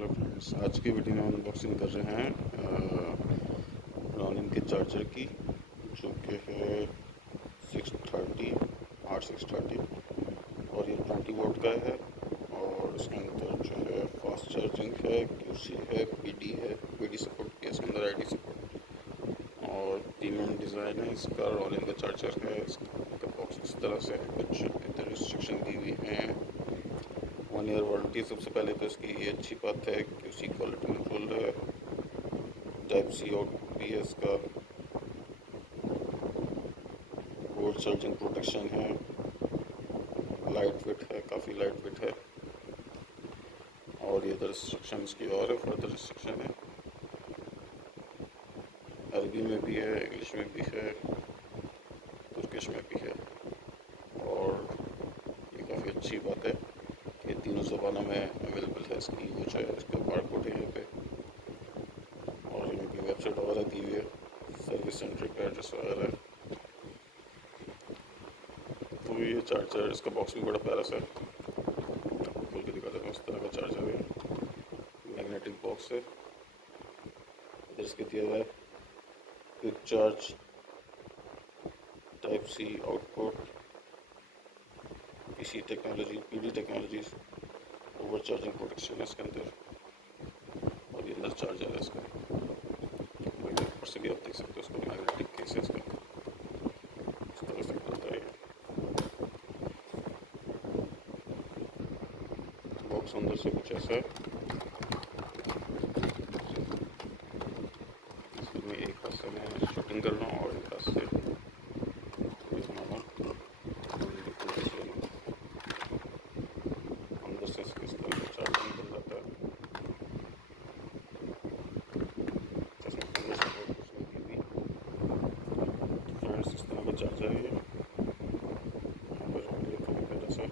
Hello friends, आज की video में अनबॉक्सिंग कर रहे हैं रॉनिन के चार्जर की, जो कि है 630 R630 और ये 20 वोल्ट का है। और इसके अंदर जो है फास्ट चार्जिंग है, क्यूसी है, पीडी सपोर्ट भी है, इसके अंदर आईडी सपोर्ट और प्रीमियम डिज़ाइन है इसका। रॉनिन का चार्जर है, इसका बॉक्स इस तरह से है। कुछ इधर रिस्ट्रिक्शन दी हुई हैं। 1 ईयर वारंटी। सबसे पहले तो इसकी ये अच्छी बात है कि उसकी क्वालिटी कंट्रोल है। टाइप सी आउटपुट भी है इसका। बोर्ड चार्जिंग प्रोटेक्शन है। लाइट वेट है, काफ़ी लाइट वेट है। और ये रिस्ट्रिक्शन इसकी और है, फर्दर रिस्ट्रिक्शन है। अरबी में भी है, इंग्लिश में भी है, तुर्किश में भी है। और ये काफ़ी अच्छी बात है, ये तीनों ज़बानों में अवेलेबल है। इसकी वो जो है, इसका बारकोड है यहाँ पे। और इनकी वेबसाइट वगैरह दी हुई है, सर्विस सेंटर का एड्रेस वगैरह है। तो ये चार्जर, इसका बॉक्स भी बड़ा प्यारा सा है, आपको खोल के दिखा देता हूँ। इस तरह का चार्जर है, मैग्नेटिक बॉक्स है। इधर इसके दिया हुआ है quick charge, type C output, PC technology, PD technologies, over charging protection है इसके अंदर। और ये अंदर चार्जर है इसका, ऊपर से भी आप देख सकते हो। इसका मैग्नेटिक केस है इसका, इस तरह से निकलता है। बॉक्स अंदर से कुछ ऐसा है। इसमें मैं एक हाथ से मैं शूटिंग कर रहा हूँ और एक हाथ से वीडियो बना रहा हूँ, फुटेज ले रहा हूँ। अंदर से इस तरह का चार्जर निकल जाता है। इसमें फिंगर सपोर्ट कुछ नहीं दी हुई। तो फ्रेंड्स, इस तरह का चार्जर है ये। यहाँ पर रॉनिन लिखा हुआ है जैसा।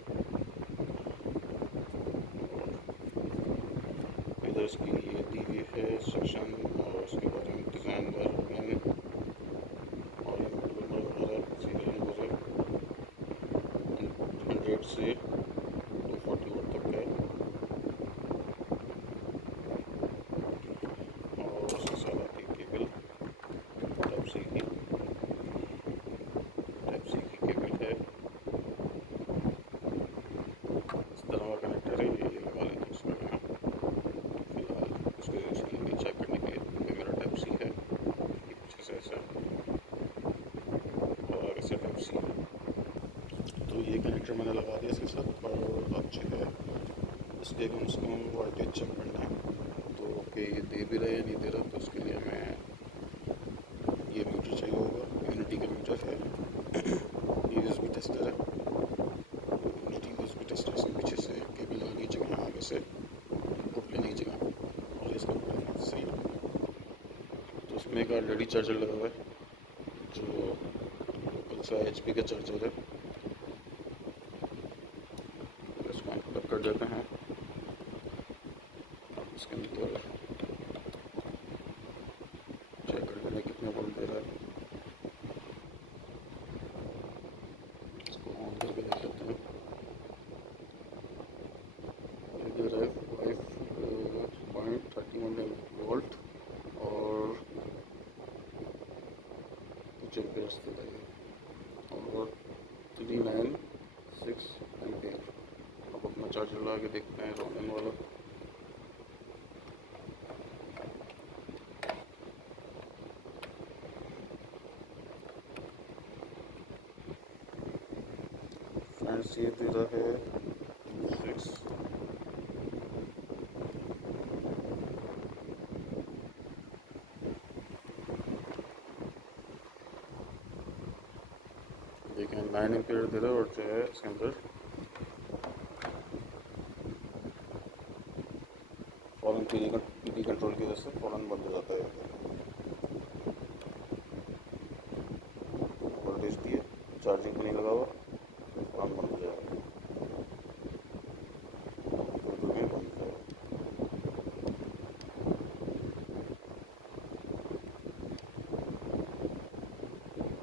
इधर इसकी ये दी हुई है सेक्शन और उसके बारे में, डिज़ाइन बाय रॉनिन। और ये मॉडल नंबर वगैरह, सीरियल नंबर है। 100 से 240 वोल्ट तक का है। और उसके साथ आती है केबल, टाइप सी की। टाइप सी की केबल है, इस तरह का कनेक्टर है। ये लगा लेते हैं उसका यहाँ फिलहाल, उसको उसके लिए चेक करने के लिए। ये मेरा टाइप सी है, ये पीछे से ऐसा और आगे से टाइप सी है। तो ये कनेक्टर मैंने लगा दिया इसके साथ। और अब जो है इसके कम से कम वोल्टेज चेक करना है, तो कि ये दे भी रहा है या नहीं दे रहा। तो उसके लिए हमें ये मीटर चाहिए होगा, यूनिटी का मीटर है। ये यूएसबी टेस्टर है, यूनिटी यूएसबी टेस्टर। इसके पीछे से केबल लगानी जगह, आगे से इनपुट लेने की जगह, और इसका बैलेंस सही है। तो उसमें एक ऑलरेडी चार्जर लगा हुआ है, जो लोकल सा HP का चार्जर है। इसको हम प्लग कर देते हैं। अब इसके अंदर चेक कर लेना कितने वोल्ट दे रहा है। इसको ऑन करके देख लेते हैं। ये दे रहा है 5.31 वोल्ट और कुछ एम्पेयर्स दे रहा है, और 396 एम्पेयर। अब अपना चार्जर लगा के देखते हैं, रॉनिन वाला। फ्रेंड्स, ये दे रहा है 6। देखें 9 एम्पेयर दे रहा है। और जो है इसके अंदर फ़ौरन पीडी कंट्रोल की वजह से फ़ौरन बंद हो जाता है। वोल्टेज दिए, चार्जिंग पे नहीं लगा हुआ, फ़ौरन बंद हो जाएगा, बिल्कुल भी बंद हो जाएगा।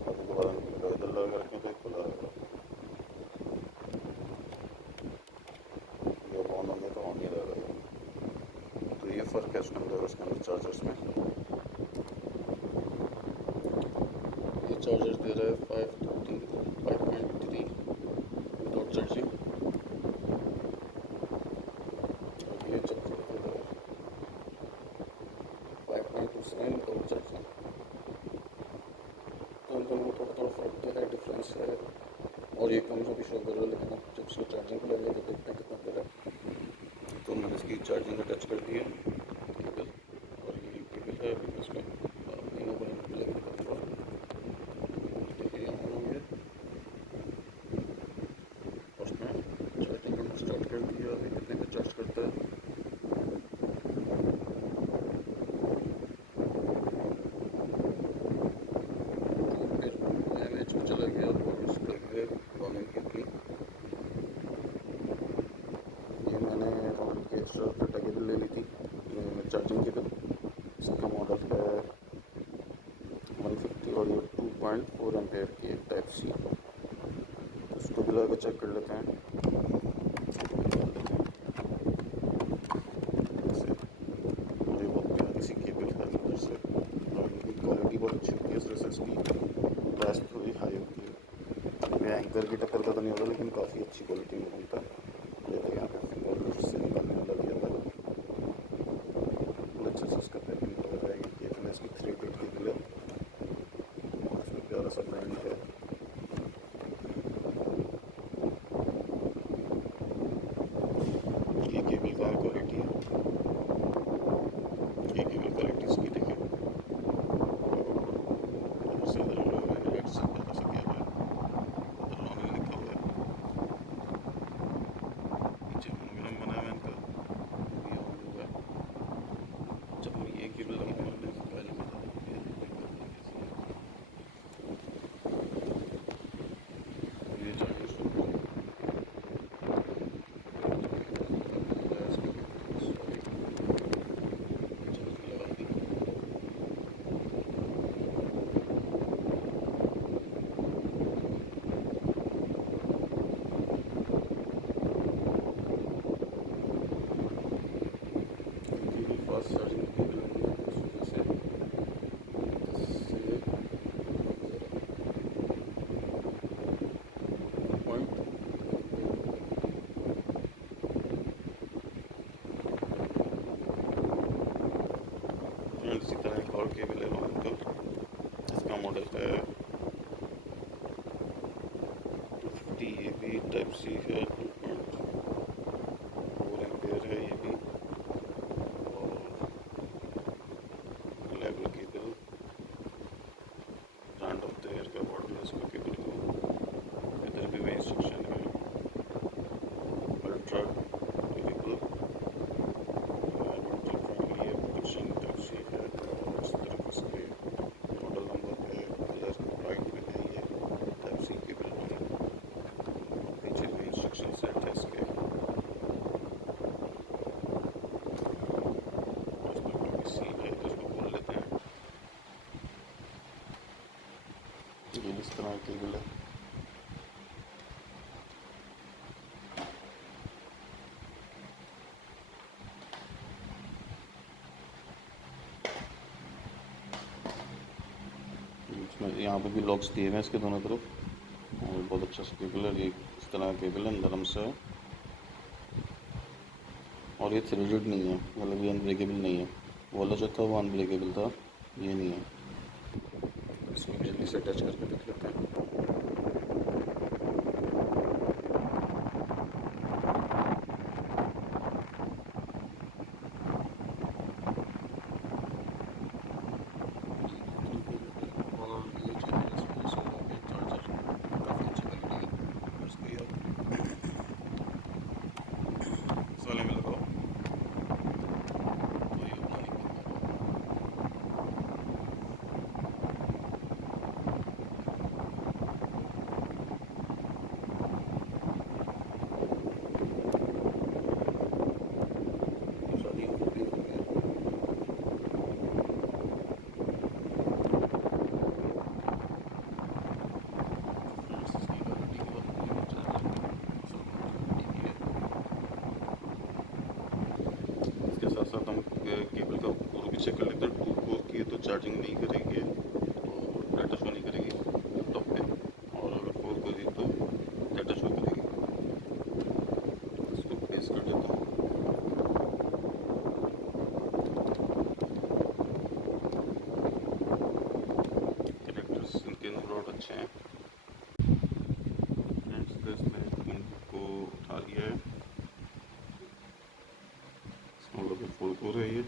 अब दोबारा निकलेगा, इधर लगा रखें तो खुला रहेगा। ये ऑन होंगे तो ऑन ही रहेगा। फ़र्क है उसके अंदर चार्जर्स में। ये चार्जर दे रहा है 5.3 विदाउट चार्जिंग, और ये जब दे रहा है 5.27 विदाउट चार्जिंग। तो इन दोनों में थोड़ा थोड़ा फ़र्क तो है, डिफरेंस है, और ये कम भी शो कर रहा है, लेकिन अब जब इसको चार्जिंग पर लगेगा तो देखते हैं कितना दे रहा है। तो मैंने इसकी चार्जिंग अटैच कर दी है केबल, और ये केबल है अभी इसमें मोबाइल पर लगने का पूरा। देखिए यहाँ हो गया, और उसमें चार्जिंग करना स्टार्ट कर दिया। अभी कितने का चार्ज करता है, एम एच में चला गया, और उसका है रॉनिन की अपनी। ये मैंने रॉनिन की एक्स्ट्रा डाटा केबल ले ली थी, चार्जिंग केबल। इसका मॉडल है 150, और ये 2.4 एम्पेयर की एक टाइप सी। इसको भी लगा चेक कर लेते हैं, निकाल लेते हैं ऐसे। और ये बहुत प्यारी सी केबल है अंदर से, और इनकी क्वालिटी बहुत अच्छी होती है, इस वजह से इसकी प्राइस थोड़ी हाई होती है। ये एंकर की टक्कर का तो नहीं होता, लेकिन काफ़ी अच्छी क्वालिटी में बनता है। ये तो यहाँ पे फिंगर से निकालने वाला दिया हुआ है, अच्छे से इसका पैकिंग वगैरह है। ये केबल है, इसकी 3 फीट केबल है, और इसमें प्यारा सा ब्रांड है। ये केबल का क्वालिटी है, ये केबल क्वालिटी इसकी देखें, और से इधर मैंने रेड से प्यारा सा किया हुआ है, इधर रॉनिन लिखा हुआ है, नीचे एलुमिनियम बना हुआ है इनका, ये ऑन हुआ है। जब मैं ये केबल लगाने वाले से पहले बता दें, ये चार्जर शुरू हो गया। फास्ट चार्जिंग केबल नहीं है, तो इस वजह से पॉइंट इसी तरह एक और केबल है रॉनिन का, इसका मॉडल है 250, ये भी टाइप सी है, 2.4 एम्पेयर है ये भी, और level cable, brand of the year का अवार्ड मिला इसको केबल को। इधर भी वही इंस्ट्रक्शन है, अल्ट्रा ड्यूरेबल, एनवायरमेंटल फ्रेंडली है, प्रोटेक्शन टाइप सी है, और इस तरफ इसके मॉडल नंबर है, कलर वाइट में है, ये टाइप सी केबल में। पीछे भी इंस्ट्रक्शन सेट है इसके, इसमें काफ़ी सी है, तो इसको खोल लेते हैं। ये इस तरह केबल है, इसमें यहाँ पे भी लॉक्स दिए हुए हैं इसके दोनों तरफ, और बहुत अच्छा सा केबल है। ये इस तरह का केबल है, नरम सा है, और ये थ्रेडेड नहीं है, मतलब ये अनब्रेकेबल नहीं है। वाला जो था वो अनब्रेकेबल था, ये नहीं है। इसको जल्दी से अटैच करके देख लेते हैं। और ये चार्जर काफ़ी अच्छी क्वालिटी है, इसको ये इस वाले में लगाओ तो ये होता नहीं चेक कर लेते हैं। 2 कोर की है तो चार्जिंग नहीं करेगी और डाटा शो नहीं करेगी लैपटॉप पे, और अगर 4 कोर की तो डाटा शो करेगी। इसको पेस्ट कर देता हूँ। कनेक्टर्स इनके नोट अच्छे हैं। फ्रेंड्स तो इसने इनपुट को उठा लिया है। इसका मतलब 4 कोर है ये।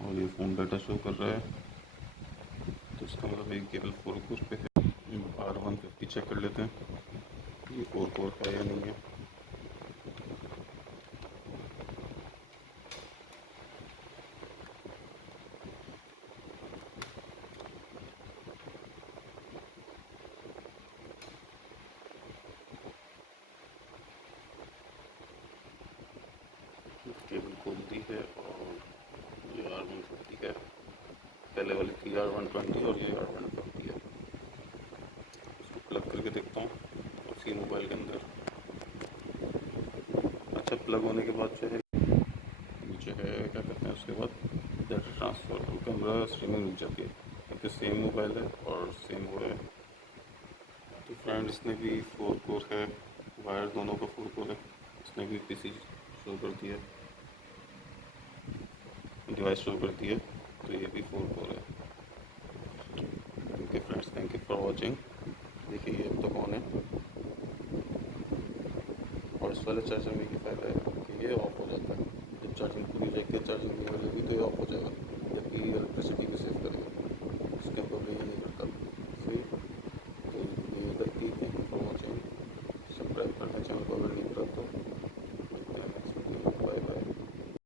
और ये फ़ोन डाटा शो कर रहा है, तो इसका मतलब ये केवल 4 कोर पे है। R150 चेक कर लेते हैं ये 4 कोर है या नहीं है। केबल खोल दी है और ये R150 है। पहले वाली थी R120 और ये R150 है। इसको प्लग करके देखता हूँ उसी मोबाइल के अंदर। अच्छा, प्लग होने के बाद जो है क्या करते हैं उसके बाद डाटा ट्रांसफ़र और कैमरा स्ट्रीमिंग रुक जाती है, क्योंकि सेम मोबाइल है और सेम वो है। तो फ्रेंड इसने भी 4 कोर है, वायर दोनों का 4 कोर है। इसने भी पीसी शो कर दिया, डिवाइस शो कर दिया, तो ये भी 4 कोर है। Okay friends, thank you for watching. देखिए ये अब तक ऑन है, और इस वाले चार्जर में ये फ़ायदा है कि ये ऑफ हो जाता है जब चार्जिंग पूरी हो जाएगी। चार्जिंग नहीं हो जाएगी तो ये ऑफ हो जाएगा, जबकि इलेक्ट्रिसिटी भी सेव करेगा। इसके मुकाबले ये नहीं करता। सही, तो ये गलती। Thank you for watching. Subscribe करना चैनल को अगर नहीं करा तो।